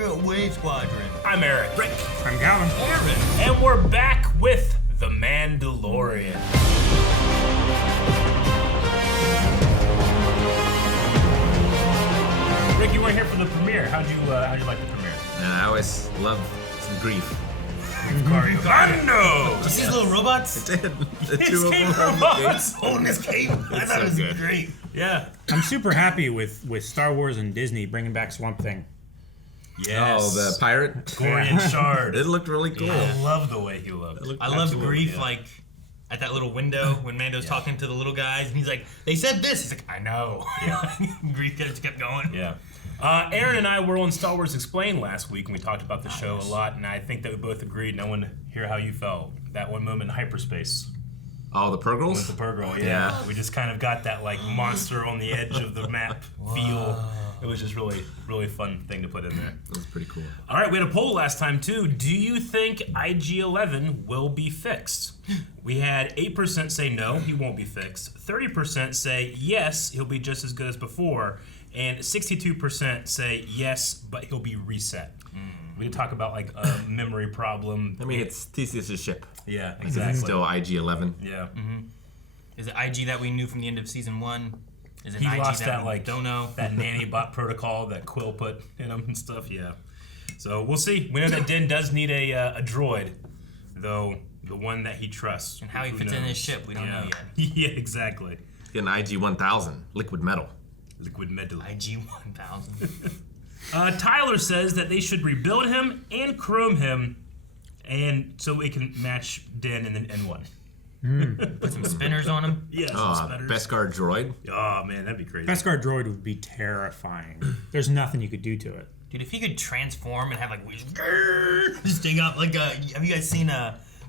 Crew at Wave Squadron. I'm Eric. Rick. I'm Calvin. Aaron. And we're back with The Mandalorian. Rick, you weren't here for the premiere. How'd you like the premiere? I always love some grief. Commando! You see these little robots? The two of Escape them robots! Holding this cape. I thought it was good. great. Yeah. I'm super happy with Star Wars and Disney bringing back Swamp Thing. Yes. Oh, the pirate? Gorian Shard. It looked really cool. I love the way he looked. I love grief, yeah. like at that little window when Mando's talking to the little guys, and he's like, "They said this." He's like, "I know." Yeah. Grief just kept going. Yeah. Aaron and I were on Star Wars Explained last week, and we talked about the show a lot, and I think that we both agreed, and I want to hear how you felt. That one moment in hyperspace. Oh, the Purgles? With the Purgle, yeah. Yeah. We just kind of got that, like, monster on the edge of the map feel. It was just really, really fun thing to put in there. That was pretty cool. All right, we had a poll last time, too. Do you think IG-11 will be fixed? We had 8% say no, he won't be fixed. 30% say yes, he'll be just as good as before. And 62% say yes, but he'll be reset. We can talk about, like, a memory problem. I mean, it's Theseus' ship. Yeah, It's exactly. still IG-11. Yeah. Is it IG that we knew from the end of season 1? Is it He IG lost that that, we like, don't know? that nanny bot protocol that Quill put in him and stuff, yeah. So we'll see. We know that Din does need a droid, though the one that he trusts. And how he Who fits in knows? his ship, we don't know yet. Yeah, exactly. Get an IG-1000, liquid metal. Liquid metal. IG-1000. Tyler says that they should rebuild him and chrome him, and so it can match Din in the N1. Put some spinners on him. Yeah, some Oh, sputters. Beskar Droid. Oh man, that'd be crazy. Beskar Droid would be terrifying. There's nothing you could do to it. Dude, if he could transform and have like wheels, just dig up like have you guys seen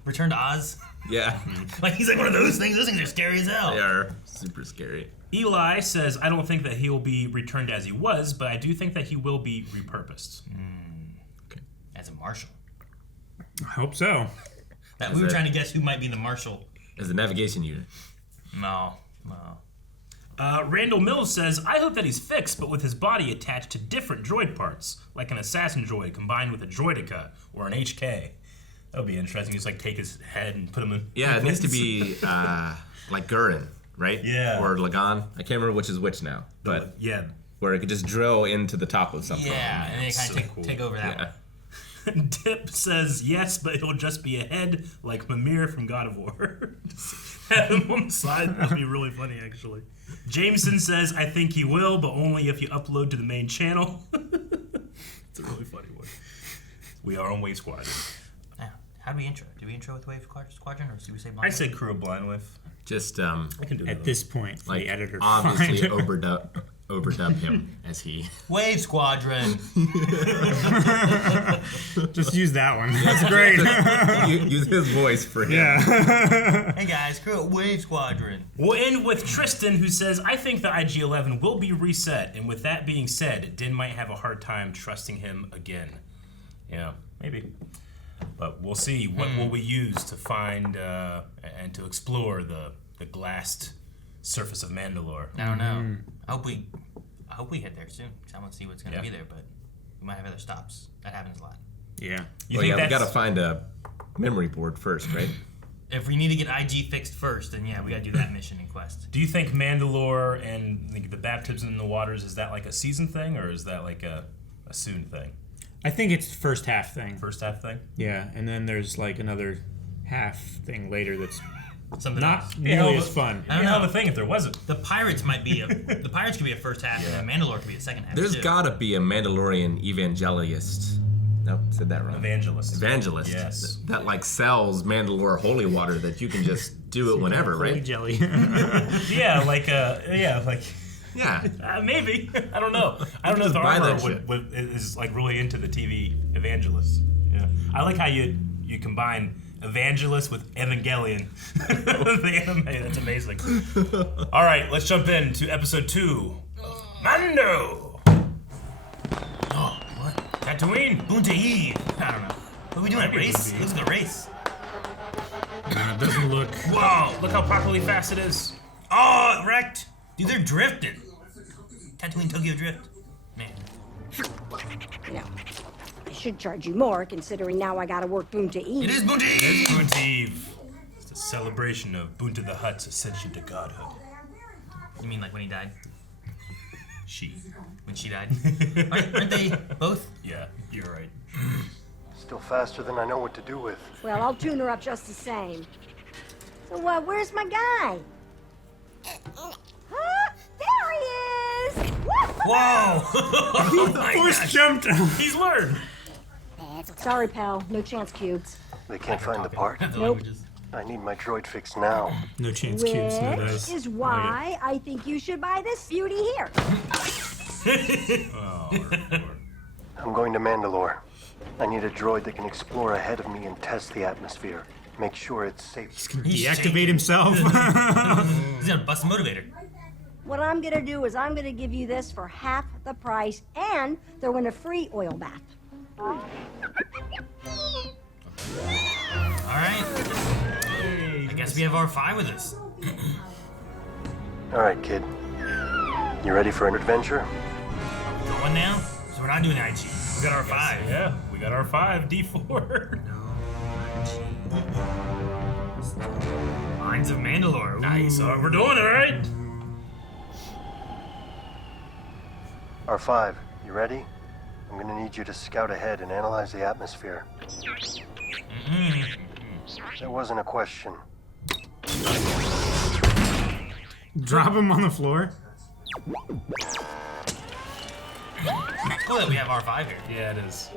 Return to Oz? Yeah, Like he's like one of those things. Those things are scary as hell. they are super scary. Eli says, I don't think that he will be returned as he was, but I do think that he will be repurposed. As a marshal. I hope so. That Is we were it- trying to guess who might be the marshal. As a navigation unit. No. Randall Mills says, I hope that he's fixed, but with his body attached to different droid parts, like an assassin droid combined with a droidica or an HK. That would be interesting. Just like take his head and put him in. Yeah, it needs to be like Gurren, right? Yeah. Or Lagan. I can't remember which is which now. But Yeah. where it could just drill into the top of something. Yeah, and then they kind So of take, cool. take over that Yeah. one. Dip says yes, but he'll just be a head like Mimir from God of War. Just have him on the side. That'd be really funny, actually. Jameson says, I think he will, but only if you upload to the main channel. It's a really funny one. We are on Wave Squadron. Yeah. How do we intro? Do we intro with Wave Squadron or do we say I Blind? say crew of Blind Wave. Just I can do that. At this point, like the editor obviously find- overdub him as he. Wave Squadron. Just use that one. That's great. Use his voice for him. Yeah. Hey guys, crew at Wave Squadron. We'll end with Tristan, who says, I think the IG-11 will be reset, and with that being said, Din might have a hard time trusting him again. Yeah, maybe. But we'll see. What will we use to find and to explore the glassed surface of Mandalore? I don't know. I hope we hit there soon. 'Cause I want to see what's gonna be there, but we might have other stops. That happens a lot. Yeah. You Well, think yeah, we that's... gotta find a memory board first, right? If we need to get IG fixed first, then yeah, we gotta do that mission and quest. Do you think Mandalore and the baptism in the waters, is that like a season thing, or is that like a soon thing? I think it's the first half thing. First half thing? Yeah, and then there's like another half thing later that's Something not else. nearly Yeah, as fun. I don't Hell know. of a thing if there wasn't. The pirates might be the pirates could be a first half, and then Mandalore could be a second half. There's too. gotta be a Mandalorian evangelist. Nope, said that wrong. Evangelist. Evangelist. Yes. That like sells Mandalore holy water that you can just do it whenever, Holy right? jelly. Yeah, like Yeah. maybe. I don't know. I don't know if the Just buy armor that shit. is like really into the TV evangelist. Yeah, I like how you combine evangelist with Evangelion. The anime. That's amazing. All right, let's jump into episode 2. Mando. Oh, what? Tatooine. Boonta Eve. I don't know. What are we doing? A race? Looks like a race. It doesn't look. Whoa! Look how properly fast it is. Oh, it wrecked. Dude, they're drifting. Tatooine Tokyo Drift. Man. should charge you more, considering now I gotta work Boonta Eve. It is Boonta It's Eve! Boonta Eve. It's a celebration of Boonta the Hutt's ascension to godhood. You mean like when he died? She. When she died? Aren't they both? Yeah, you're right. Still faster than I know what to do with. Well, I'll tune her up just the same. So, where's my guy? There he is! Whoa! Force jumped. He's learned. Sorry, pal. No chance cubes. They can't find the part. The languages. I need my droid fixed now. No chance cubes, no Which dice. is why I think you should buy this beauty here. Oh, hardcore. I'm going to Mandalore. I need a droid that can explore ahead of me and test the atmosphere. Make sure it's safe. He's Deactivate shaking. himself. He's gonna bust a motivator. What I'm gonna do is I'm gonna give you this for half the price and throw in a free oil bath. Alright. I guess we have R5 with us. All right, kid. You ready for an adventure? Going now? So we're not doing IG. We got R5. Yeah, we got our 5 D4. Mines of Mandalore. Nice. We're doing it, right? R5, you ready? I'm gonna need you to scout ahead and analyze the atmosphere. That wasn't a question. Drop him on the floor. Cool that we have R5 here. Yeah, it is.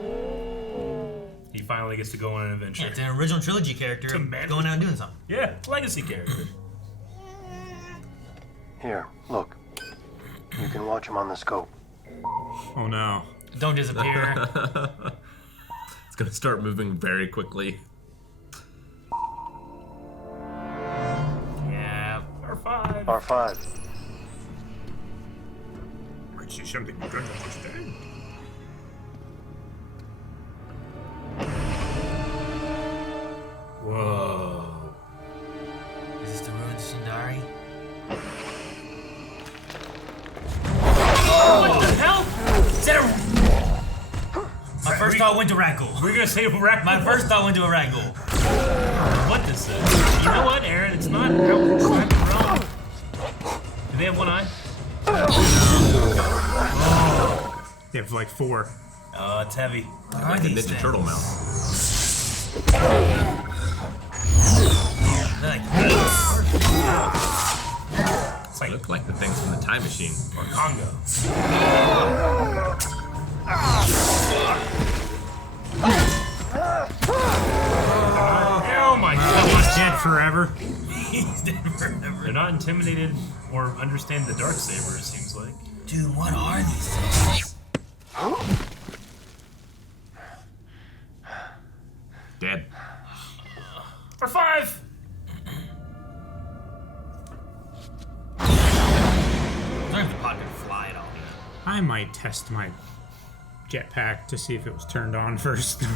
He finally gets to go on an adventure. It's an original trilogy character going out and doing something. Yeah, legacy character. Here, look. You can watch him on the scope. Oh no. Don't disappear. It's gonna start moving very quickly. Yeah. R5. R5, I see something you don't understand. Whoa. Is this the ruins of Sundari? What the hell? Is that a... My first thought went to Raggle. We're gonna say Rack. My first thought went to a Raggle. What this is? You know what, Aaron? It's not. It's not wrong. Do they have one eye? They have like 4. Oh, it's heavy. What are Like a these Ninja things? Turtle mouth. They're like beaks. It's like Look like the things from the time machine. or Congo. Oh my God! Dead forever. He's dead forever. They're not intimidated or understand the dark saber. It seems like. Dude, what are these things? Dead. R5. I don't know if the pod can fly at all. I might test my jetpack to see if it was turned on first. And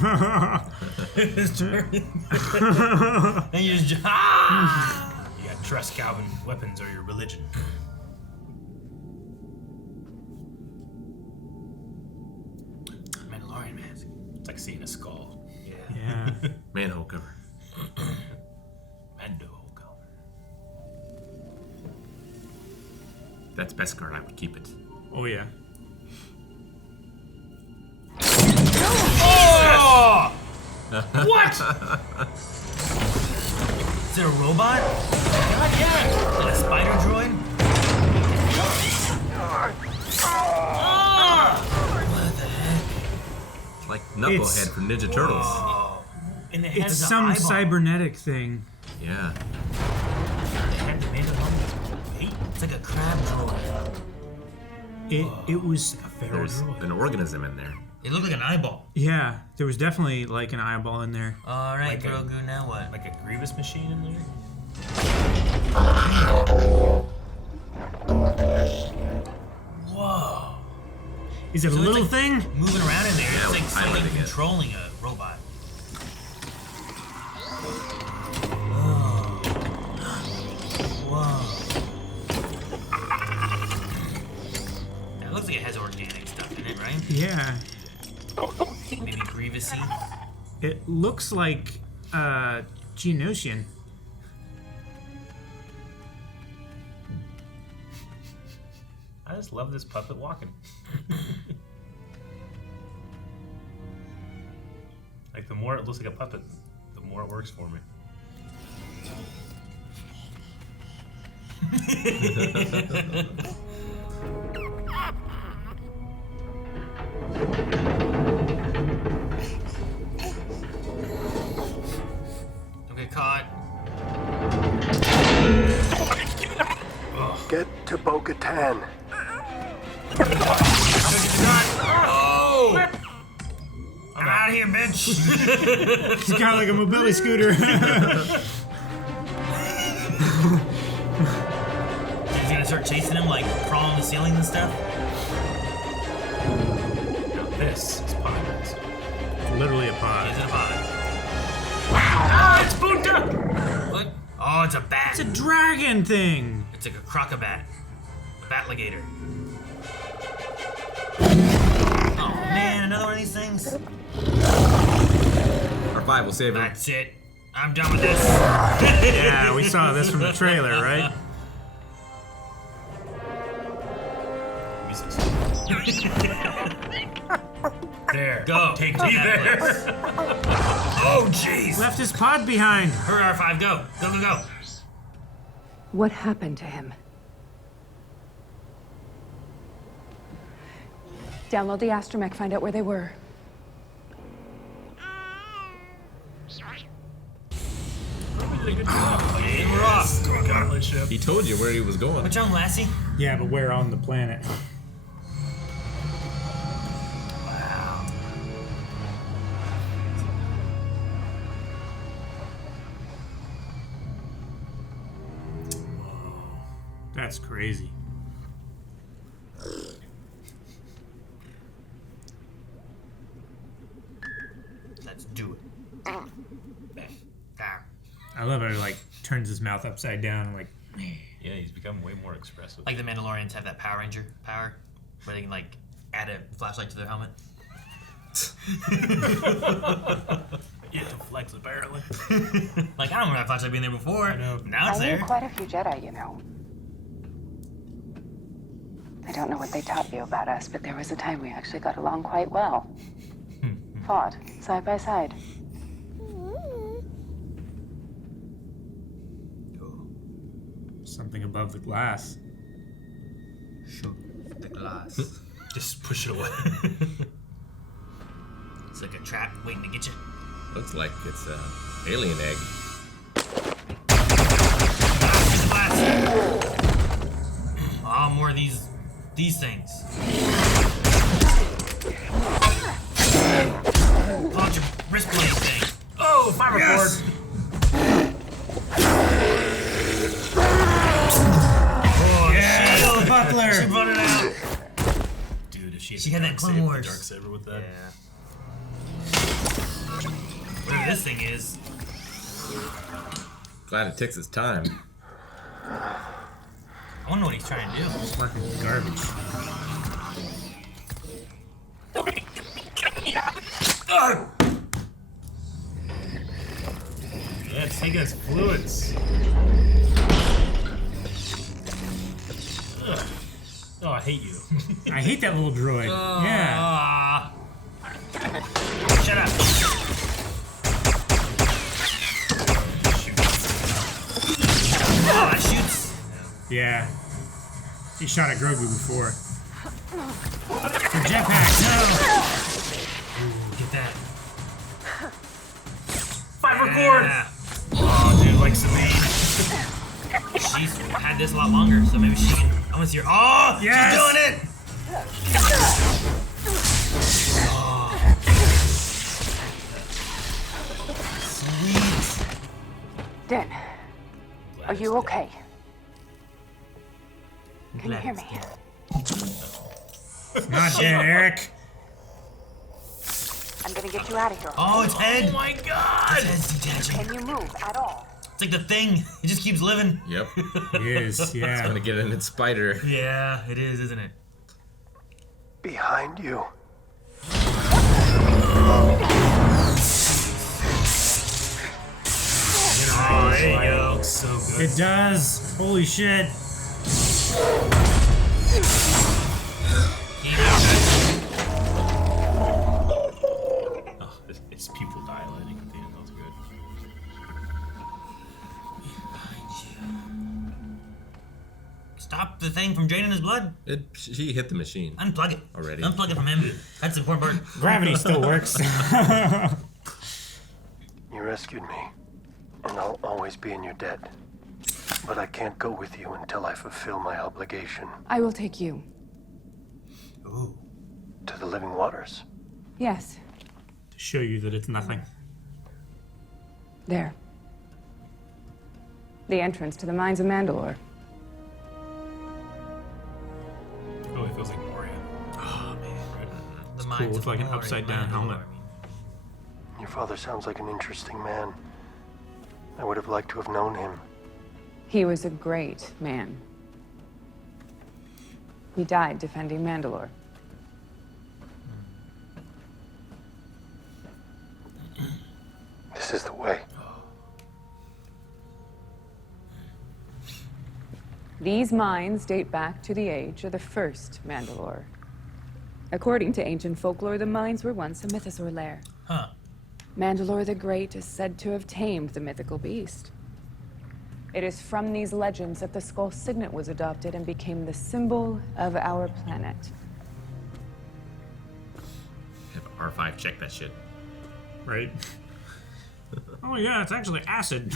you just... Ah! You got trust, Calvin. Weapons are your religion. Mandalorian mask. It's like seeing a skull. Yeah. Manhole cover. Mando cover. That's Beskar. I would keep it. Oh yeah. Oh! What? Is it a robot? God, yeah. Like a spider droid? What the heck? It's like Knucklehead from Ninja Turtles. Oh. And it has It's the some eyeball. cybernetic thing. Yeah. It had the Mandalorian weight. It's like a crab droid. It was There's an organism in there. It looked like an eyeball. yeah. There was definitely like an eyeball in there. All right, Like a- Grogu. Now what? Like a Grievous machine in there. Whoa. Is it a So it's little like thing? moving around in there. Yeah, It's like with something piloting it. controlling a robot. Whoa. That looks like it has organic stuff in it, right? Yeah. Maybe Grievousy. It looks like Geonosian. I just love this puppet walking. Like, the more it looks like a puppet, the more it works for me. Don't get caught. Get to Bo-Katan. Oh! I'm out of here, bitch. He's got like a mobility scooter. He's gonna start chasing him, like crawling on the ceiling and stuff. Now this is Pines. Literally a pod. He's in a pod. Ah, it's Boonta! What? Oh, it's a bat. It's a dragon thing. It's like a crocobat. Batligator. Oh man, another one of these things. R5 will save him. That's it. I'm done with this. Yeah, we saw this from the trailer, right? There. Go. Take to me that there. place. Oh jeez. Left his pod behind. Hurry, R5, go. Go, go, go. What happened to him? Download the astromech, find out where they were. And we're off. Gauntlet ship. He told you where he was going. What's wrong, Lassie? Yeah, but we're on the planet. Wow. That's crazy. Let's do it. There. I love how he like turns his mouth upside down and like. Yeah, he's become way more expressive. Like the Mandalorians have that Power Ranger power, where they can like add a flashlight to their helmet. Yeah, to flex apparently. Like, I don't remember that flashlight being there before. I know. Now it's I knew there. quite a few Jedi, you know. I don't know what they taught you about us, but there was a time we actually got along quite well. Fought side by side. Something above the glass. Shoot the glass. Just push it away. It's like a trap waiting to get you. Looks like it's an alien egg. Oh, more of these things. Launch your wrist blade thing. Oh, fire Yes! cord. Oh, Yes, shield. the buckler. She's running out. Dude, if She had that Clone Wars. Dark Saber with that. Yeah. Whatever this thing is. Glad it takes its time. I wonder what he's trying to do. Working with garbage. Yeah, it's taking his fluids. Ugh. Oh, I hate you. I hate that little droid. Yeah. Ah. Shut up. Oh, that shoots. Yeah. He shot at Grogu before. The jetpack, no! Get that. Fire cord! Yeah. Oh, dude, like Satine. She's had this a lot longer, so maybe she can. I want to see her. Oh, Yes! she's doing it! Oh. Sweet. Den, are you okay? Can you Glad hear it's me? dead. Not dead, Eric. I'm gonna get you out of here. Oh, it's head. Oh my god! Its head's detaching. Can you move at all? It's like the thing. It just keeps living. Yep. He is, yeah. Gonna get in its spider. Yeah, it is, isn't it? Behind you. does. Holy shit. Oh, it's pupil dilating at the end. That was good. Stop the thing from draining his blood. She hit the machine. Unplug it. Already. Unplug it from him. That's the important part. Gravity still works. You rescued me, and I'll always be in your debt. But I can't go with you until I fulfill my obligation. I will take you. Ooh. To the living waters. Yes. To show you that it's nothing. There. The entrance to the Mines of Mandalore. It really feels like Moria. Oh, man. The cool. Mines It's of like an Mandalore, upside-down Mandalore, helmet. I mean. Your father sounds like an interesting man. I would have liked to have known him. He was a great man. He died defending Mandalore. This is the way. These mines date back to the age of the first Mandalore. According to ancient folklore, the mines were once a Mythosaur lair. Huh. Mandalore the Great is said to have tamed the mythical beast. It is from these legends that the skull signet was adopted and became the symbol of our planet. Have R5 check that shit. Right? Oh yeah, it's actually acid.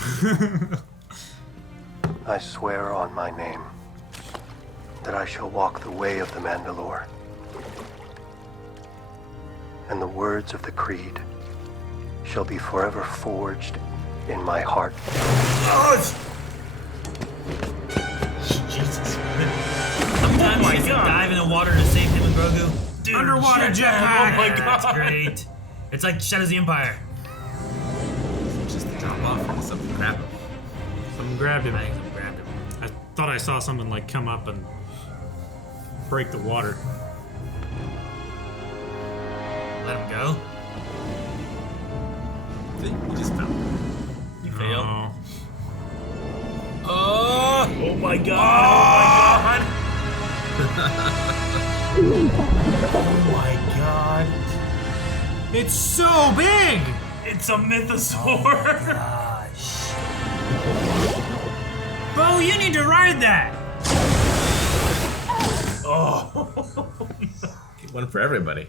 I swear on my name that I shall walk the way of the Mandalore. And the words of the creed shall be forever forged in my heart. Jesus. Sometimes you have to dive in the water to save him and Grogu. Dude, Underwater jetpack. Oh my god. That's great. It's like Shadows of the Empire. Just drop off and something grab him. Someone grabbed him. I think someone grabbed him. I thought I saw someone like come up and break the water. Let him go. See, he just fell. You fail. Oh. Oh my god! Oh my god. It's so big! It's a Mythosaur! Gosh. Bo, you need to ride that! Oh. One for everybody.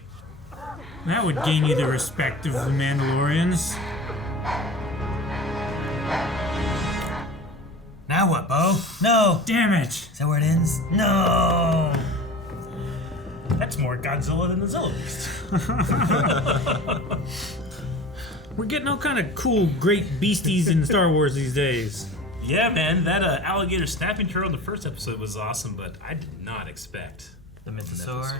That would gain you the respect of the Mandalorians. Now what, Bo? No. Damn it! Is that where it ends? No. That's more Godzilla than the Zilla Beast. We're getting all kind of cool, great beasties in Star Wars these days. Yeah, man, that alligator snapping turtle in the first episode was awesome, but I did not expect The Mythosaur?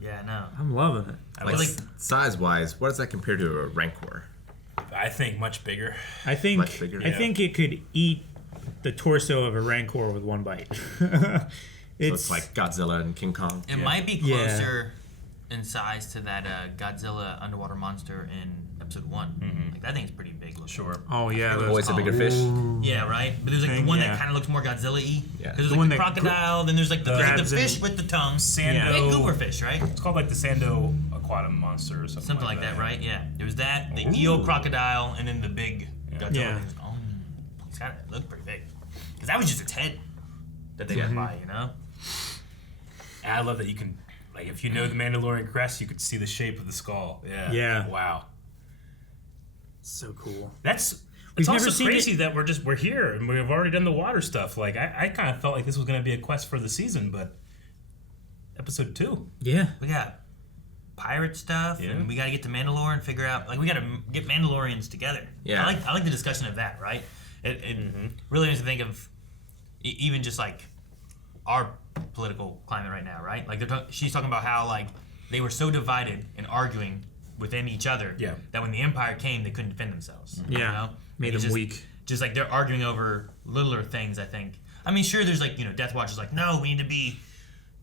Yeah, no. I'm loving it. I Like, was, size-wise, what does that compare to a Rancor? I think much bigger. I think Much bigger. I think it could eat the torso of a Rancor with one bite. So it's like Godzilla and King Kong. It Yeah. might be Yeah. closer in size to that Godzilla underwater monster in episode 1. Like that thing's pretty big looking. Sure. Oh yeah, those- Always a bigger fish. Yeah, right? But there's like Thing, the one yeah. that kind of looks more Godzilla-y. Yeah. There's The like one the that crocodile, then there's like the grabs fish and- with the tongue. Sando. Big goober fish, right? It's called like the Sando Aquatum monster or something. Something like that, right? Yeah. There was that, the eel crocodile, and then the big Godzilla. Yeah. Thing. Oh, it's kind of looked pretty big. Because that was just its head that they went by, you know? And I love that you can, like, if you know the Mandalorian crest, you could see the shape of the skull. Yeah. Yeah. Wow. so cool. It's We've also never seen crazy that we're here and we've already done the water stuff. Like I kind of felt like this was going to be a quest for the season, but episode 2. Yeah. We got pirate stuff, Yeah. and we got to get to Mandalore and figure out, like, we got to get Mandalorians together. Yeah. I like the discussion of that, right? It really makes me think of even just, like, our political climate right now, right? Like, she's talking about how, like, they were so divided and arguing within each other Yeah. that when the Empire came, they couldn't defend themselves. Yeah. You know? Made It's them just, weak. Just, like, they're arguing over littler things, I think. I mean, sure, there's, like, Death Watch is like, no, we need to be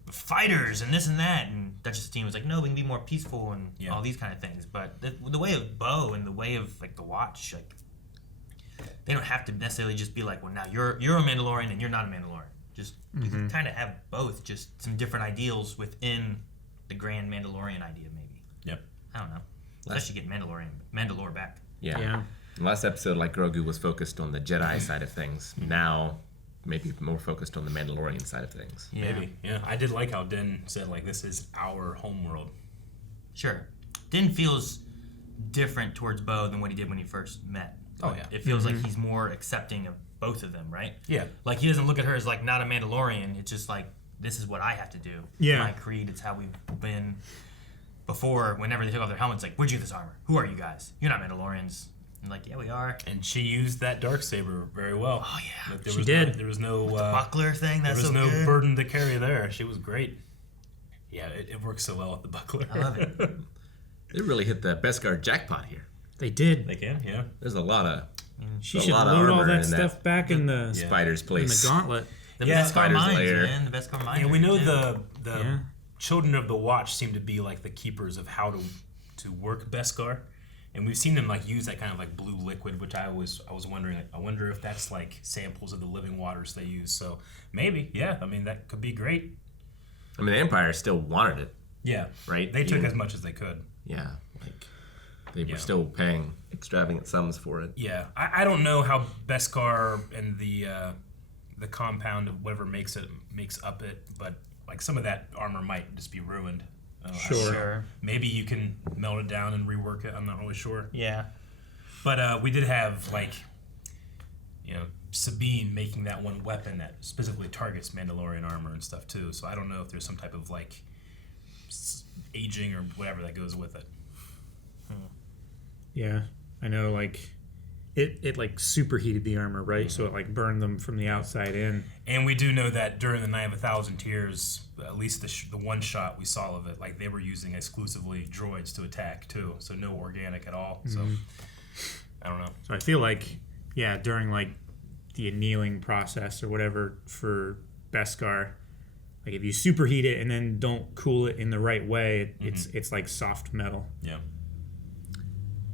fighters and this and that, and Duchess Satine was like, no, we can be more peaceful and all these kind of things. But the way of Bo and the way of, like, the Watch, like, they don't have to necessarily just be like, well, now you're a Mandalorian and you're not a Mandalorian. Just you can kind of have both, just some different ideals within the grand Mandalorian idea, maybe. Yep. I don't know. Especially get Mandalore back. Yeah. Last episode, like Grogu was focused on the Jedi side of things. Now, maybe more focused on the Mandalorian side of things. Yeah. Maybe. Yeah. I did like how Din said, like, this is our homeworld. Sure. Din feels different towards Bo than what he did when he first met. Oh, yeah. It feels like he's more accepting of both of them, right? Yeah. Like, he doesn't look at her as, like, not a Mandalorian. It's just like, this is what I have to do. Yeah. My creed, it's how we've been before. Whenever they took off their helmets, like, where'd you get this armor? Who are you guys? You're not Mandalorians. And like, yeah, we are. And she used that dark saber very well. Oh, yeah. Like, there She was did. No, there was no Buckler thing, there that's was so no good. burden to carry there. She was great. Yeah, it works so well with the buckler. I love it. They really hit the Beskar jackpot here. They did. They can, yeah. There's a lot of She a should lot of load all armor that in stuff back in the spider's in place. the gauntlet. The Yeah, Beskar Spider's Mines, lair. man. The Beskar Mines. Yeah, we know yeah. the Yeah. Children of the Watch seem to be like the keepers of how to work Beskar, and we've seen them like use that kind of like blue liquid, which I was wondering. Like, I wonder if that's like samples of the living waters they use. So maybe, yeah. I mean, that could be great. I mean, the Empire still wanted it, Yeah, right? They took Even- as much as they could. Yeah, like they Yeah. were still paying extravagant sums for it. Yeah, I don't know how Beskar and the compound of whatever makes up it, but like some of that armor might just be ruined. Sure. Maybe you can melt it down and rework it. I'm not really sure. Yeah. But we did have like, Sabine making that one weapon that specifically targets Mandalorian armor and stuff too. So I don't know if there's some type of like aging or whatever that goes with it. Yeah, I know. Like, it like superheated the armor, right? So it like burned them from the outside in. And we do know that during the Night of 1,000 Tears, at least the one shot we saw of it, like they were using exclusively droids to attack too, so no organic at all. So I don't know. So I feel like, yeah, during like the annealing process or whatever for Beskar, like if you superheat it and then don't cool it in the right way, it's like soft metal. Yeah.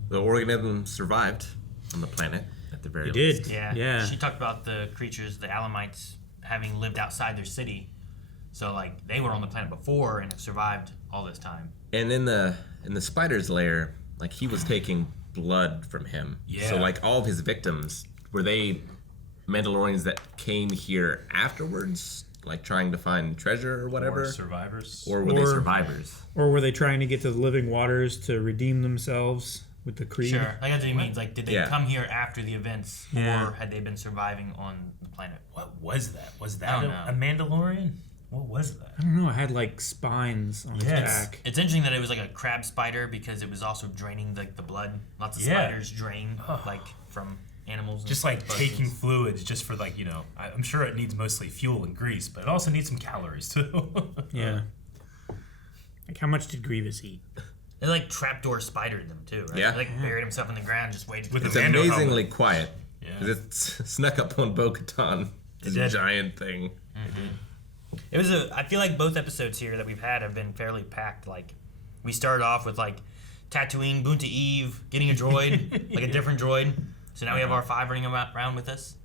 The organisms survived on the planet at the very It did. least. Yeah. Yeah. She talked about the creatures, the Alamites, having lived outside their city. So, like, they were on the planet before and have survived all this time. And in the spider's lair, like he was taking blood from him. Yeah. So like all of his victims, were they Mandalorians that came here afterwards, like trying to find treasure or whatever? Or survivors. Or were they Or- survivors? Or were they trying to get to the living waters to redeem themselves with the creed? Sure. Like, that's what he means. Like, did they Yeah. come here after the events, Yeah. or had they been surviving on the planet? What was that? Was I that don't a know. Mandalorian? What was that? I don't know. It had like spines on its back. It's interesting that it was like a crab spider because it was also draining the blood. Lots of Yeah. spiders drain, like, from animals. And Just like bugs taking and- fluids just for like, I'm sure it needs mostly fuel and grease, but it also needs some calories too. Yeah. Like how much did Grievous eat? They like trapdoor spidered them too, right? Yeah. They, like buried himself in the ground, just waited. With for It's the Mando amazingly helmet. quiet. Yeah. 'Cause it snuck up on Bo-Katan. This did. giant thing. It was I feel like both episodes here that we've had have been fairly packed. Like, we started off with like Tatooine, Boonta Eve, getting a droid, like a different droid. So now we have our 5 running around with us.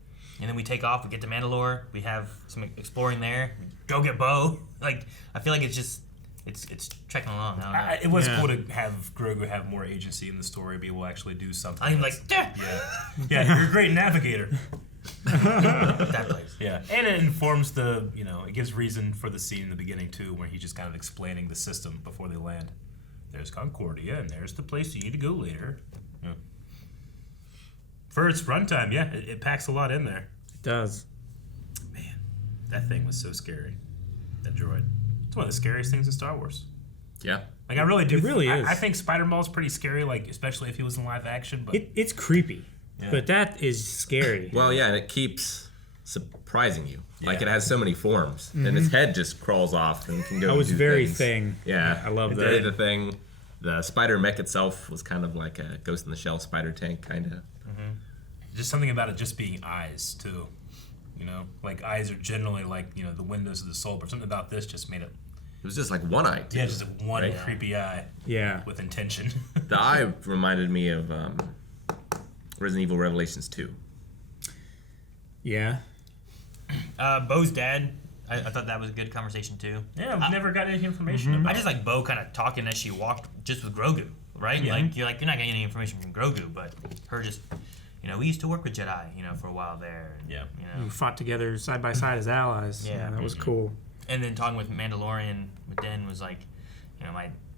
And then we take off, we get to Mandalore, we have some exploring there, go get Bo. Like, I feel like it's just, it's trekking along. I don't know. It was Yeah. cool to have Grogu have more agency in the story, be able to actually do something. I'm like, yeah, you're a great navigator. that place. Yeah, and it informs it gives reason for the scene in the beginning too, where he's just kind of explaining the system before they land. There's Concordia, and there's the place you need to go later. Yeah. For its runtime, yeah, it packs a lot in there. It does. Man, that thing was so scary. That droid. It's one of the scariest things in Star Wars. Yeah. Like I really do. It really is. I think Spider-Maul's pretty scary, like especially if he was in live action. But It's creepy, Yeah. but that is scary. Well, yeah, and it keeps surprising you. Like Yeah. it has so many forms, and its head just crawls off and can go. That was do very things. Thing. Yeah, I love it that. did the thing. The spider mech itself was kind of like a Ghost in the Shell spider tank, kind of. just something about it just being eyes too. Like eyes are generally like the windows of the soul, but something about this just made it. It was just like one eye. Too, Yeah, just one right? creepy eye Yeah. with intention. The eye reminded me of Resident Evil Revelations 2. Yeah. Bo's dad, I thought that was a good conversation too. Yeah, we've never got any information about I just like Bo kind of talking as she walked just with Grogu, right? Yeah. Like you're not getting any information from Grogu, but her just, we used to work with Jedi, for a while there. And, Yeah. We fought together side by side as allies. Yeah. That was cool. And then talking with Mandalorian, with Den was like,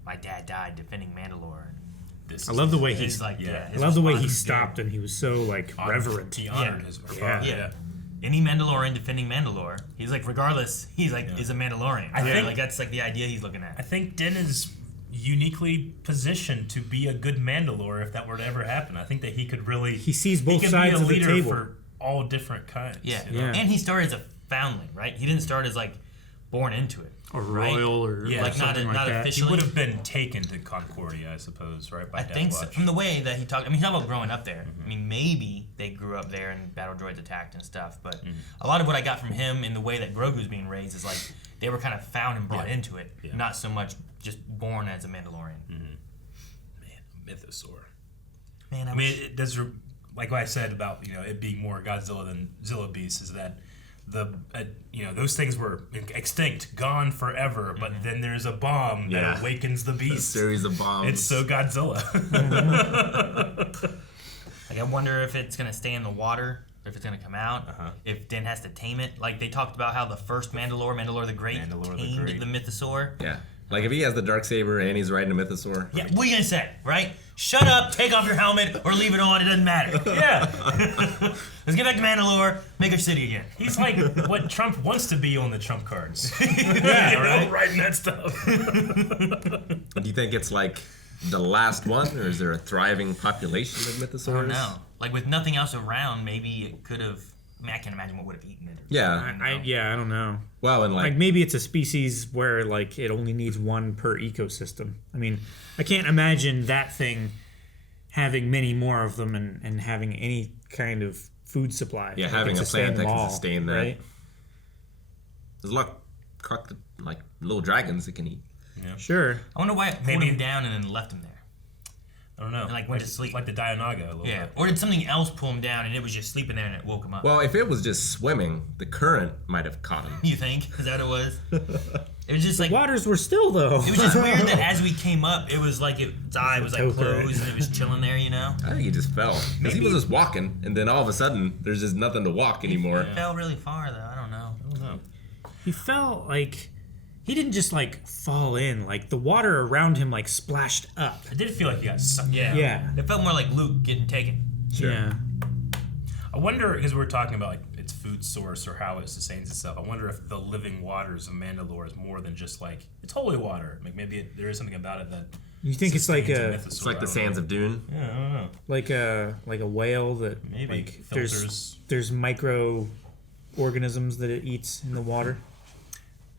my dad died defending Mandalore. I love the way And he. he's like, yeah. his I love the way he response- stopped and he was so like reverent. He honored Yeah. his Yeah. Yeah. Any Mandalorian defending Mandalore, he's like, regardless, he's like, is a Mandalorian. I think- like that's like the idea he's looking I at. think Din is uniquely positioned to be a good Mandalore if that were to ever happen. I think that he could really. He sees both could sides be a of the leader table. for all different kinds. Yeah. you know? Yeah. And he started as a foundling, right? He didn't start as like born into it. Or right? royal or Yeah, like not something like not that. He officially. would have been taken to Concordia, I suppose, right? By I think so. Deathwatch. From the way that he talked, he talked about growing up there. I mean, maybe they grew up there and battle droids attacked and stuff, but a lot of what I got from him in the way that Grogu's being raised is like they were kind of found and brought into it, not so much just born as a Mandalorian. Man, Mythosaur. Man, I mean, it does, like what I said about it being more Godzilla than Zilla Beast, is that those things were extinct, gone forever, but then there's a bomb that awakens the A beast. series of bombs. It's so Godzilla. like I wonder if it's gonna stay in the water, if it's gonna come out, if Din has to tame it. Like they talked about how the first Mandalore the Great, Mandalore the tamed Great. the Mythosaur. Yeah. Like if he has the Darksaber and he's riding a Mythosaur. Yeah, what are you gonna say, right? Shut up, take off your helmet, or leave it on. It doesn't matter. Yeah. Let's get back to Mandalore, make our city again. He's like what Trump wants to be on the Trump cards. Yeah, right. Writing that stuff. Do you think it's like the last one, or is there a thriving population of Mythosaurs? I don't know. Like with nothing else around, maybe it could have. I mean, I can't imagine what would have eaten it. Yeah. I don't know. Well, and Like maybe it's a species where like it only needs one per ecosystem. I mean, I can't imagine that thing having many more of them and having any kind of food supply. Yeah, Like, having it's a planet that staying can law, sustain that. right? there's a lot of like little dragons it can eat. Sure. I wonder why it pulled him down and then left him there. I don't know. And, like, went to sleep. Like the Dianoga a little Yeah. bit. Or did something else pull him down and it was just sleeping there and it woke him up? Well, if it was just swimming, the current might have caught him. You think? Is that what it was? It was just like Waters were still though. it was just weird that as we came up, it was like its eye was like Toker. closed and it was chilling there, you know? I think he just fell. Because he was just walking, and then all of a sudden, there's just nothing to walk anymore. It fell really far though. I don't know. He felt like he didn't just like fall in. Like the water around him like splashed up. I did feel like he got sucked. Yeah. It felt more like Luke getting taken. Yeah. I wonder, because we're talking about like its food source or how it sustains itself. I wonder if the living waters of Mandalore is more than just like it's holy water. Like maybe there is something about it that. You think it's like sustains a Mythosaur. It's like I the don't sands know. of Dune. Yeah, I don't know. like a whale that Maybe like, filters. there's micro organisms that it eats in the water.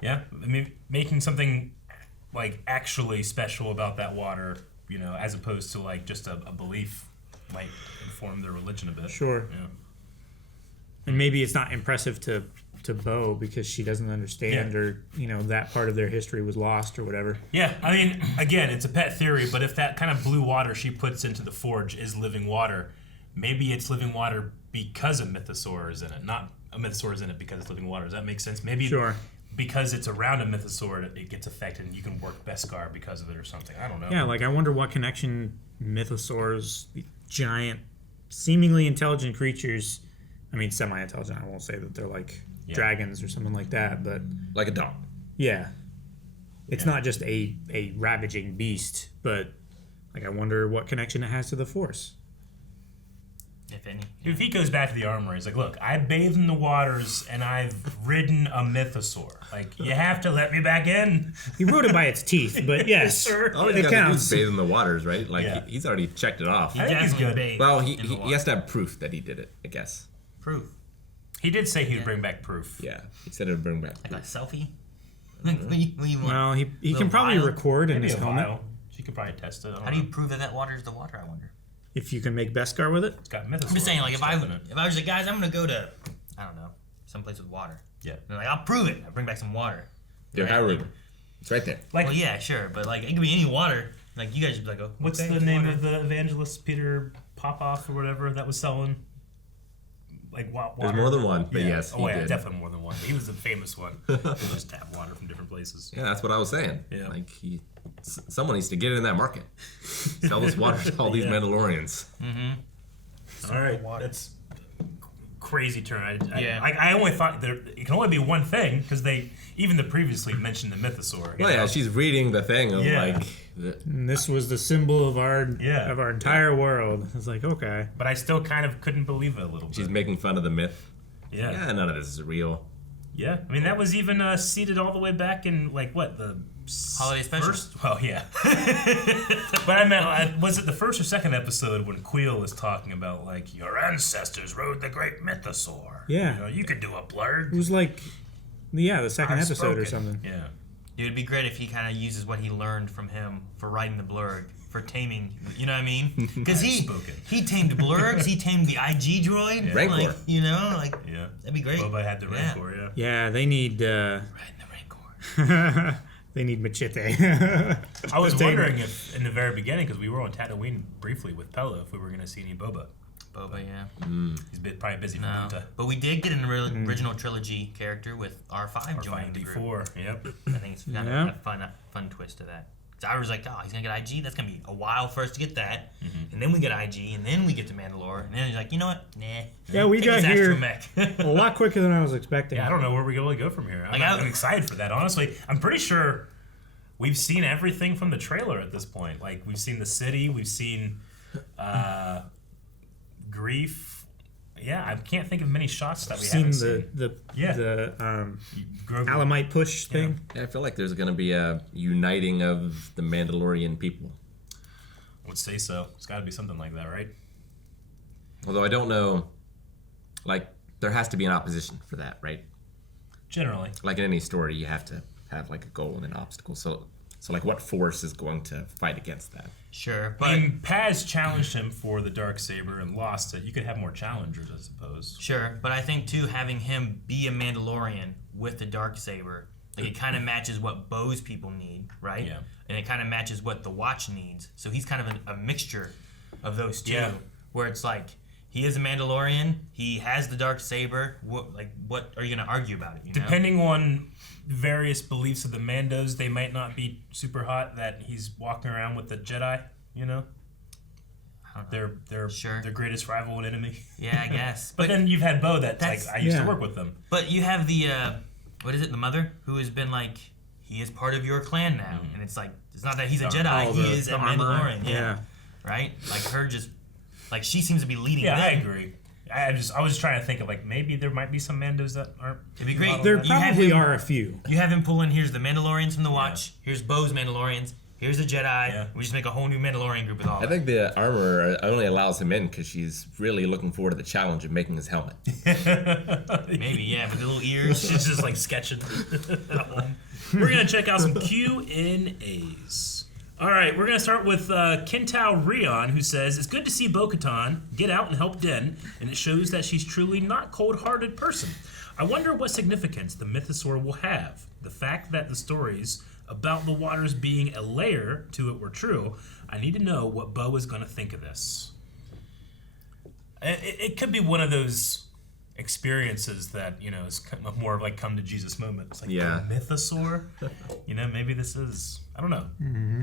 Yeah, I mean, making something like actually special about that water, you know, as opposed to like just a belief might inform their religion a bit. Sure. Yeah. And maybe it's not impressive to Bo because she doesn't understand Yeah. or that part of their history was lost or whatever. Yeah, I mean, again, it's a pet theory, but if that kind of blue water she puts into the forge is living water, maybe it's living water because a mythosaur is in it, not a mythosaur is in it because it's living water. Does that make sense? Maybe Sure. because it's around a mythosaur, it gets affected and you can work Beskar because of it or something. I don't know. Yeah, like I wonder what connection mythosaurs, the giant, seemingly intelligent creatures. I mean, semi-intelligent. I won't say that they're like dragons or something like that, but Like a dog. yeah, it's not just a ravaging beast, but like I wonder what connection it has to the Force. If any. If he goes back to the armory, he's like, look, I bathed in the waters and I've ridden a mythosaur. Like, you have to let me back in. He rode it by its teeth, but yes, Sure. All it he's got to do is counts. bathe in the waters, right? Like, Yeah. he's already checked it off. He I think he's definitely good. bathed Well, in he the has to have proof that he did it, I guess. proof. He did say he'd bring back proof. Yeah, he said it would bring back Like a proof. selfie. What do you want? Well, he Little can probably vial? record in Maybe his a helmet vial. She could probably test it. I don't How do you know. prove that water is the water? I wonder. if you can make Beskar with it. It's got mythosaur. I'm just saying, like, if I stuff in it. was like, guys, I'm gonna go to, I don't know, someplace with water. Yeah. And they're like, I'll prove it. I bring back some water. Dude, Right? how rude. It's right there. Like, Well, yeah, sure, but like, it could be any water. Like, you guys would be like, oh, what's okay, the it's name water. of the evangelist, Peter Popoff or whatever, that was selling like water. There's more than one, but yes, he did. Definitely more than one. But he was the famous one. He just tap water from different places. Yeah, that's what I was saying. Yeah. Like someone needs to get in that market. Sell this water to all these Mandalorians. All right, that's crazy turn. Yeah. I only thought it can only be one thing because they even the previously mentioned the Mythosaur. Well, yeah, she's reading the thing of And this was the symbol of our entire world. I was like, okay. But I still kind of couldn't believe it a little bit. she's making fun of the myth. Yeah. Yeah, none of this is real. Yeah, I mean that was even seated all the way back in like what the Holiday special? Well, yeah. But I meant, was it the first or second episode when Queel is talking about like your ancestors rode the great Mythosaur? Yeah. You know, you could do a blurred. It was like, the second I've episode or spoken. something. Yeah. Dude, it'd be great if he kind of uses what he learned from him for riding the blurg, for taming. You know what I mean? Because he tamed blurgs, he tamed the IG droid. Yeah. Rancor. Like, you know, like Yeah. that'd be great. Boba had the Yeah. Rancor, yeah. Yeah, they need Riding the Rancor. they need Machete. I was To tame wondering if in the very beginning, because we were on Tatooine briefly with Pella, if we were going to see any Boba. Boba, yeah. He's probably busy for No. Bunta. But we did get an original trilogy character with R5 joining the group. D4, yep. I think it's kind of a fun twist to that. So I was like, oh, he's going to get IG? That's going to be a while for us to get that. And then we get IG, and then we get to Mandalore. And then he's like, you know what? Nah. Yeah, we Take got his here astromech. a lot quicker than I was expecting. Yeah, I don't know where we really go from here. I'm excited for that, honestly. I'm pretty sure we've seen everything from the trailer at this point. Like, we've seen the city, we've seen Grief. Yeah, I can't think of many shots that we haven't seen. the Grogu. Alamite push thing. Yeah, I feel like there's going to be a uniting of the Mandalorian people. I would say so. It's got to be something like that, right? Although I don't know, like, there has to be an opposition for that, right? Generally. Like in any story, you have to have, like, a goal and an obstacle. So like, what force is going to fight against that? Sure, but... I mean, Paz challenged him for the Darksaber and lost it. You could have more challengers, I suppose. Sure, but I think, too, having him be a Mandalorian with the Darksaber, like, it kind of matches what Bo's people need, right? Yeah. And it kind of matches what the Watch needs. So he's kind of a mixture of those two, Yeah. where it's like, he is a Mandalorian, he has the Darksaber, what are you going to argue about it, you know? Depending on various beliefs of the Mandos, they might not be super hot that he's walking around with the Jedi, you know? Their greatest rival and enemy. Yeah, I guess. But then you've had Bo that's like, I used to work with them. But you have the, the mother, who has been like, he is part of your clan now. And it's like, it's not that he's a Jedi, he is a Mandalorian. Yeah. Right? Like her just, like she seems to be leading them. I agree. I was trying to think of like maybe there might be some Mandos that aren't. It'd be great. There probably are a few. You have him pull in. Here's the Mandalorians from the Watch. Here's Bo's Mandalorians. Here's the Jedi. Yeah. We just make a whole new Mandalorian group with all. I think the armor only allows him in because she's really looking forward to the challenge of making his helmet. Maybe, yeah, with the little ears. She's just like sketching. We're gonna check out some Q&As. All right, we're going to start with Kintao Rion, who says, it's good to see Bo-Katan get out and help Den, and it shows that she's truly not cold-hearted person. I wonder what significance the Mythosaur will have. The fact that the stories about the waters being a layer to it were true, I need to know what Bo is going to think of this. It could be one of those experiences that, you know, is more of like come to Jesus moment. It's like, the Mythosaur? You know, maybe this is, I don't know. Mm-hmm.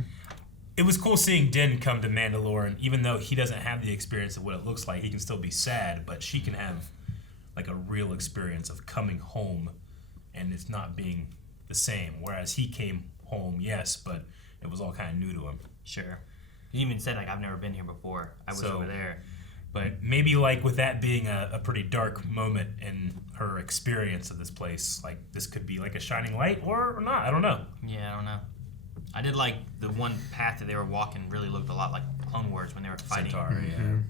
It was cool seeing Din come to Mandalore, and even though he doesn't have the experience of what it looks like, he can still be sad, but she can have like a real experience of coming home and it's not being the same. Whereas he came home, yes, but it was all kind of new to him. Sure. He even said, like, I've never been here before. I was over there. But maybe like with that being a pretty dark moment in her experience of this place, like this could be like a shining light or not. I don't know. Yeah, I don't know. I did like the one path that they were walking really looked a lot like Clone Wars when they were fighting. Centaur,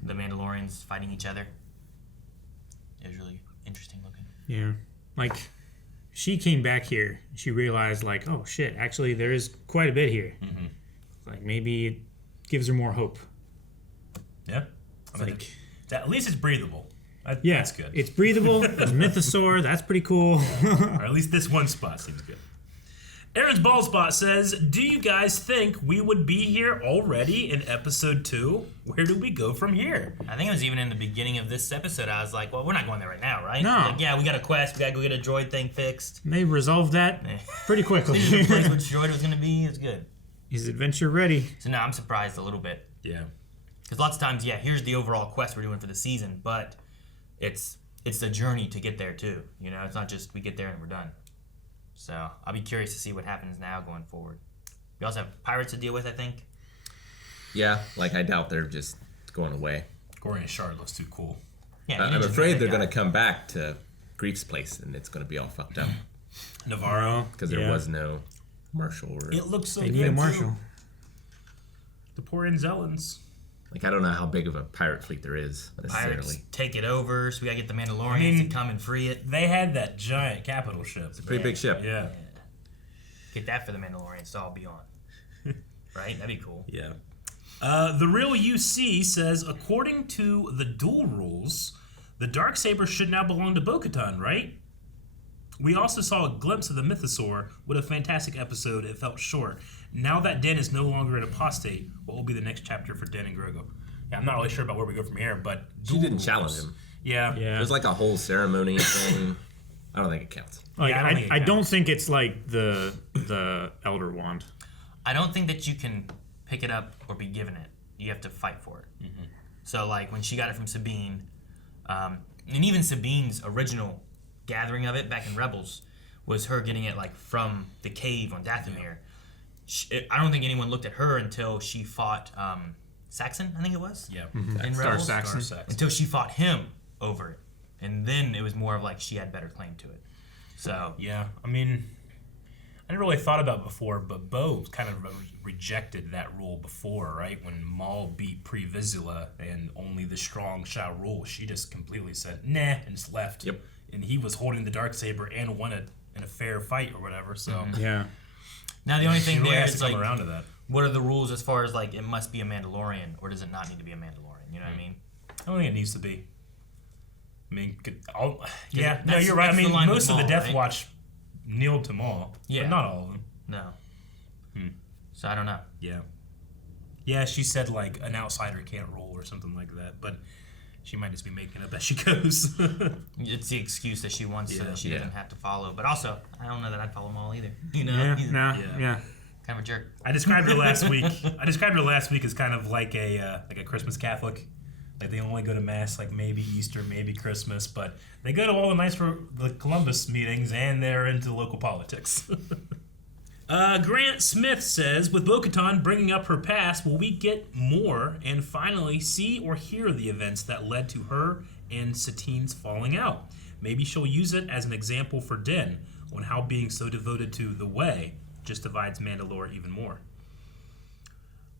the Mandalorians fighting each other. It was really interesting looking. Yeah. Like, she came back here. She realized, like, oh, shit, actually, there is quite a bit here. Mm-hmm. Like, maybe it gives her more hope. Yeah. At least it's breathable. That's good. It's breathable. There's Mythosaur. That's pretty cool. Or at least this one spot seems good. Aaron's Ballspot says, do you guys think we would be here already in episode 2? Where do we go from here? I think it was even in the beginning of this episode. I was like, well, we're not going there right now, right? No. Like, yeah, we got a quest. We got to go get a droid thing fixed. And they resolved that pretty quickly. They replaced which droid was going to be. It's good. Is adventure ready? So now I'm surprised a little bit. Yeah. Because lots of times, yeah, here's the overall quest we're doing for the season, but it's the journey to get there too. You know, it's not just we get there and we're done. So I'll be curious to see what happens now going forward. We also have pirates to deal with, I think. Yeah, like I doubt they're just going away. Gorian Shard looks too cool. Yeah, I'm afraid they're going to come back to Grief's place and it's going to be all fucked up. Navarro. Because there was no Marshal. Or, It looks so They good, need a too. marshal. The poor Anzellans. like, I don't know how big of a pirate fleet there is, necessarily. Pirates take it over, so we got to get the Mandalorians to come and free it. They had that giant capital ship. It's a Pretty big ship. Yeah. Get that for the Mandalorians to all be on. Right? That'd be cool. Yeah. The real UC says, according to the duel rules, the Darksaber should now belong to Bo-Katan, right? We also saw a glimpse of the Mythosaur. What a fantastic episode. It felt short. Now that Den is no longer an apostate, what will be the next chapter for Den and Grogu? Yeah, I'm not really sure about where we go from here, but She didn't challenge him. Yeah. Yeah. It was like a whole ceremony thing. I don't think it counts. Like, Yeah, I don't think it's like the Elder Wand. I don't think that you can pick it up or be given it. You have to fight for it. Mm-hmm. So, like, when she got it from Sabine, and even Sabine's original gathering of it back in Rebels was her getting it, like, from the cave on Dathomir. I don't think anyone looked at her until she fought Saxon, I think it was. Yeah. In Star Rebels. Saxon. Until she fought him over it. And then it was more of like she had better claim to it. So, Yeah, I mean, I never really thought about it before, but Bo kind of rejected that rule before, right? When Maul beat Pre Vizsla and only the strong shall rule, she just completely said, nah, and just left. Yep. And he was holding the Darksaber and won it in a fair fight or whatever, so... Yeah. now the only She thing really there has is to come like, around to that. what are the rules as far as like it must be a Mandalorian or does it not need to be a Mandalorian? You know what I mean? I don't think it needs to be. I mean, yeah, no, that's- you're right. I that's the mean, line with most of the Maul, Death right? Watch kneeled to Maul, Yeah. but not all of them. No. So I don't know. Yeah. Yeah, she said, like, an outsider can't roll or something like that, but she might just be making it up as she goes. It's the excuse that she wants so Yeah. that she Yeah. doesn't have to follow. But also, I don't know that I'd follow Maul either. You know, Yeah. he's Yeah. kind of a jerk. I described her last week. as kind of like a Christmas Catholic. Like, they only go to Mass, like, maybe Easter, maybe Christmas, but they go to all the nice the Columbus meetings, and they're into local politics. Grant Smith says, with Bo-Katan bringing up her past, will we get more and finally see or hear the events that led to her and Satine's falling out? Maybe she'll use it as an example for Din on how being so devoted to the Way just divides Mandalore even more.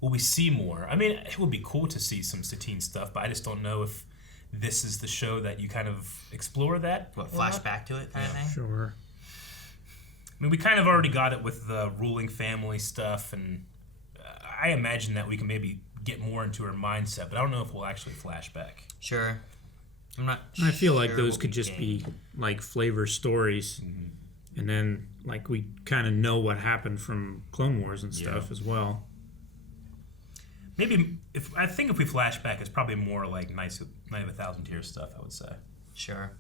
Will we see more? I mean, it would be cool to see some Satine stuff, but I just don't know if this is the show that you kind of explore that. What, flashback to it kind of thing? Sure. I mean, we kind of already got it with the ruling family stuff, and I imagine that we can maybe get more into her mindset, but I don't know if we'll actually flash back. Sure. I'm not I feel like sure those what could we just gained. be like flavor stories, and then like we kind of know what happened from Clone Wars and stuff as well. Maybe if we flash back, it's probably more like Night of 1,000 Tears stuff, I would say. Sure.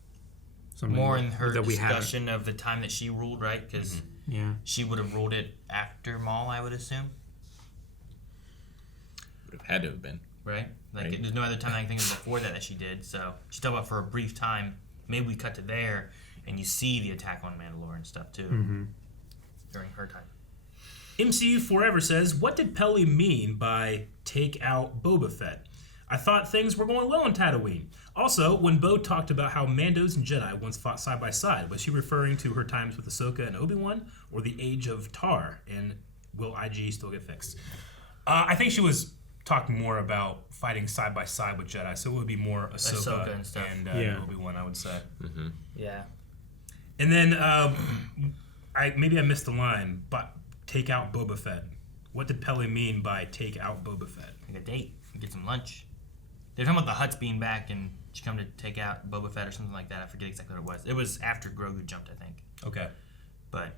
Something More in her that we haven't. discussion of the time that she ruled, right? Because Yeah. she would have ruled it after Maul, I would assume. Would have had to have been. Right? Like, Right. there's no other time I can think of before that she did. So she's talking about for a brief time. Maybe we cut to there, and you see the attack on Mandalore and stuff too during her time. MCU Forever says, what did Pelly mean by take out Boba Fett? I thought things were going well in Tatooine. Also, when Bo talked about how Mandos and Jedi once fought side by side, was she referring to her times with Ahsoka and Obi-Wan, or the age of Tar, and will IG still get fixed? I think she was talking more about fighting side by side with Jedi, so it would be more Ahsoka and stuff. and Yeah. Obi-Wan, I would say. Yeah. And then I missed the line, but take out Boba Fett. What did Pelly mean by take out Boba Fett? Like a date. Get some lunch. They're talking about the Hutts being back and she come to take out Boba Fett or something like that. I forget exactly what it was. It was after Grogu jumped, I think. Okay. But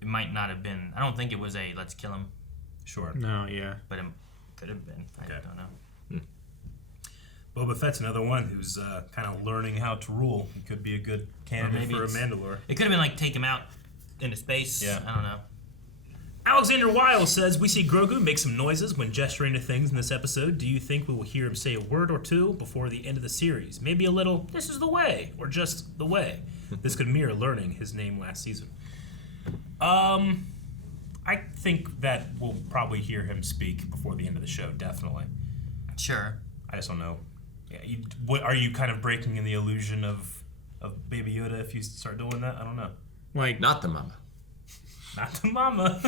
it might not have been. I don't think it was a let's kill him, Sure. No, yeah. but it could have been. I Okay. don't know. Boba Fett's another one who's kind of learning how to rule. He could be a good candidate maybe for a it's- Mandalore. It could have been like take him out into space. Yeah. I don't know. Alexander Wiles says, we see Grogu make some noises when gesturing to things in this episode. Do you think we will hear him say a word or two before the end of the series? Maybe a little, this is the way, or just the way. This could mirror learning his name last season. I think that we'll probably hear him speak before the end of the show, definitely. Sure. I just don't know. Yeah, what, are you kind of breaking in the illusion of Baby Yoda if you start doing that? I don't know. Like, Not the mama. Not the mama.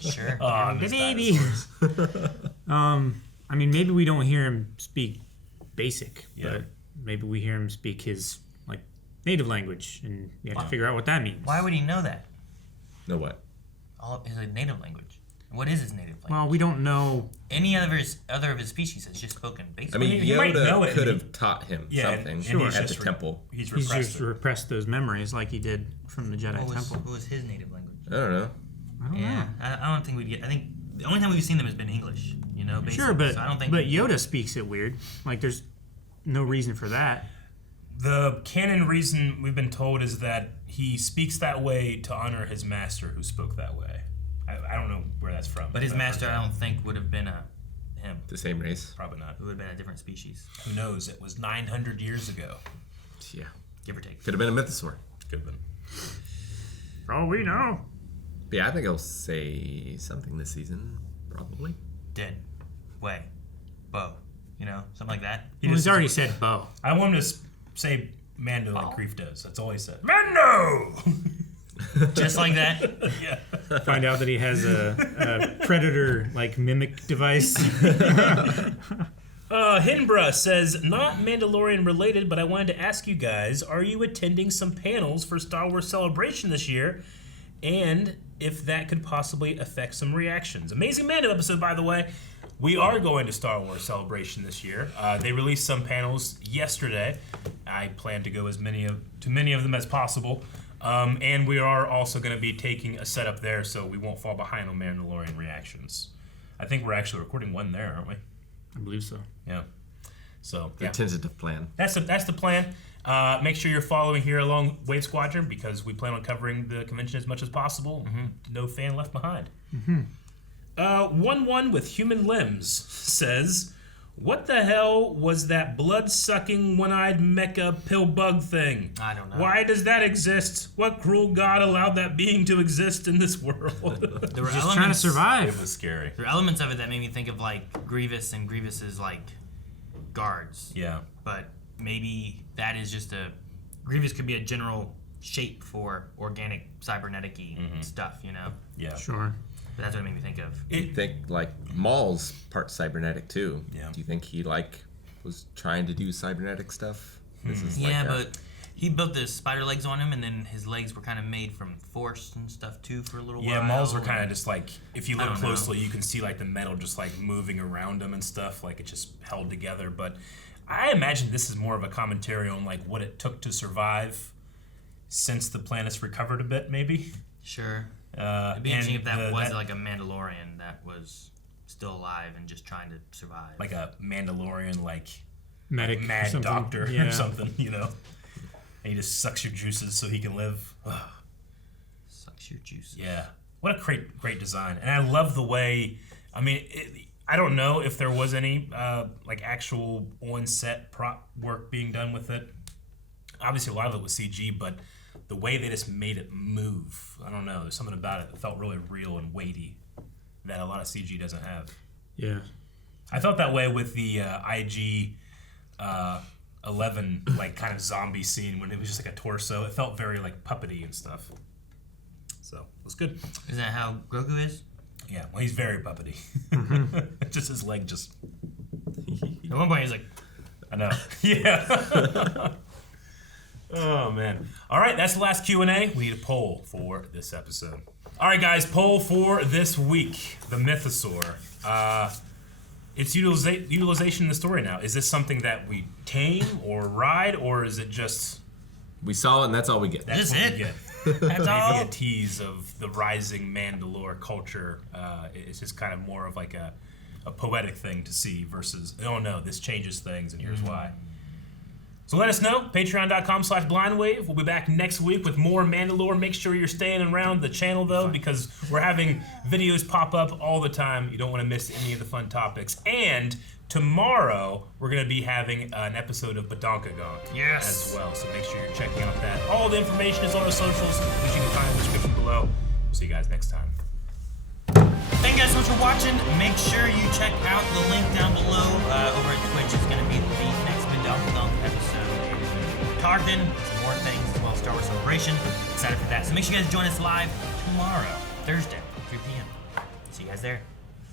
Sure. Oh, I the miss baby. dinosaurs. I mean, maybe we don't hear him speak basic, Yeah. but maybe we hear him speak his like native language, and we have to figure out what that means. Why would he know that? No what? All his native language. What is his native language? Well, we don't know. Any other of his species has just spoken basic. I mean, He might know Yoda it, could and have taught him Yeah, something and Sure. he's at just the temple. He's He's repressed just it. repressed those memories like he did from the Jedi what Temple. was his native language? I don't know. I don't Yeah, know. I don't think we'd get. I think the only time we've seen them has been English. You know, basic. Sure, but so I don't think. but Yoda speaks it weird. Like, there's no reason for that. The canon reason we've been told is that he speaks that way to honor his master who spoke that way. I don't know where that's from. But his I've heard master, that. I don't think would have been him. The same race. Probably not. It would have been a different species, Who knows? It was 900 years ago. Yeah. give or take. Could have been a mythosaur. Could have been. For all we know. But yeah, I think I'll say something this season, probably. Dead, way, bow. You know, something like that. Well, he's already said Bo. I want him to say Mando like Grief does. That's all he said. Mando! Just like that. Yeah. Find out that he has a predator like mimic device. Hinbra says, not Mandalorian related, but I wanted to ask you guys, are you attending some panels for Star Wars Celebration this year? And if that could possibly affect some reactions. Amazing Mando episode, by the way. We are going to Star Wars Celebration this year. They released some panels yesterday. I plan to go to many of them as possible. And we are also going to be taking a setup there so we won't fall behind on Mandalorian reactions. I think we're actually recording one there, aren't we? I believe so. Yeah. So The yeah. tentative plan. That's the plan. Make sure you're following here along Wave Squadron because we plan on covering the convention as much as possible. No fan left behind. 1-1 with human limbs says, what the hell was that blood-sucking, one-eyed mecha pill bug thing? I don't know. Why does that exist? What cruel god allowed that being to exist in this world? There were Just trying to elements. survive. was scary. There were elements of it that made me think of like Grievous and Grievous's like guards. Yeah. But maybe that is just Grievous could be a general shape for organic cybernetic-y stuff, you know? Yeah. Sure. But that's what it made me think of. I think like Maul's part cybernetic too. Yeah. Do you think he like was trying to do cybernetic stuff? This is Yeah, like but he built the spider legs on him, and then his legs were kind of made from force and stuff too for a little while. Yeah, Mauls were kind of just like, if you I look don't know. closely, you can see like the metal just like moving around them and stuff, like it just held together. But I imagine this is more of a commentary on like what it took to survive since the planet's recovered a bit, maybe. Sure. It'd be interesting if that was that, like a Mandalorian that was still alive and just trying to survive. like a Mandalorian, like Medic. mad something. doctor Yeah. or something, you know. And he just sucks your juices so he can live. Sucks your juice. Yeah, what a great design, and I love the way. I mean, I don't know if there was any like actual on-set prop work being done with it. Obviously, a lot of it was CG, but the way they just made it move, I don't know. There's something about it that felt really real and weighty that a lot of CG doesn't have. Yeah. I felt that way with the IG 11 like kind of zombie scene when it was just like a torso. It felt very like puppety and stuff. So it was good. Is that how Grogu is? Yeah, well, he's very puppety. Just his leg just. At one point, he's like, I know. Yeah. Oh man. All right, that's the last Q&A. We need a poll for this episode. All right, guys, poll for this week: the Mythosaur. Its utilization in the story now. Is this something that we tame or ride, or is it just we saw it and that's all we get. that's Just what it? we get? That's all. Maybe a tease of the rising Mandalore culture. It's just kind of more of like a poetic thing to see versus, oh no, this changes things and here's why. So let us know, patreon.com/blindwave. We'll be back next week with more Mandalore. Make sure you're staying around the channel though, because we're having videos pop up all the time. You don't want to miss any of the fun topics. And tomorrow, we're going to be having an episode of Badonkagon as well. So make sure you're checking out that. All the information is on our socials, which you can find in the description below. We'll see you guys next time. Thank you guys so much for watching. Make sure you check out the link down below over at Twitch. It's going to be the next Badonkagon episode. Tarkin, some more things as well as Star Wars Celebration. Excited for that. So make sure you guys join us live tomorrow, Thursday, 3 p.m. See you guys there.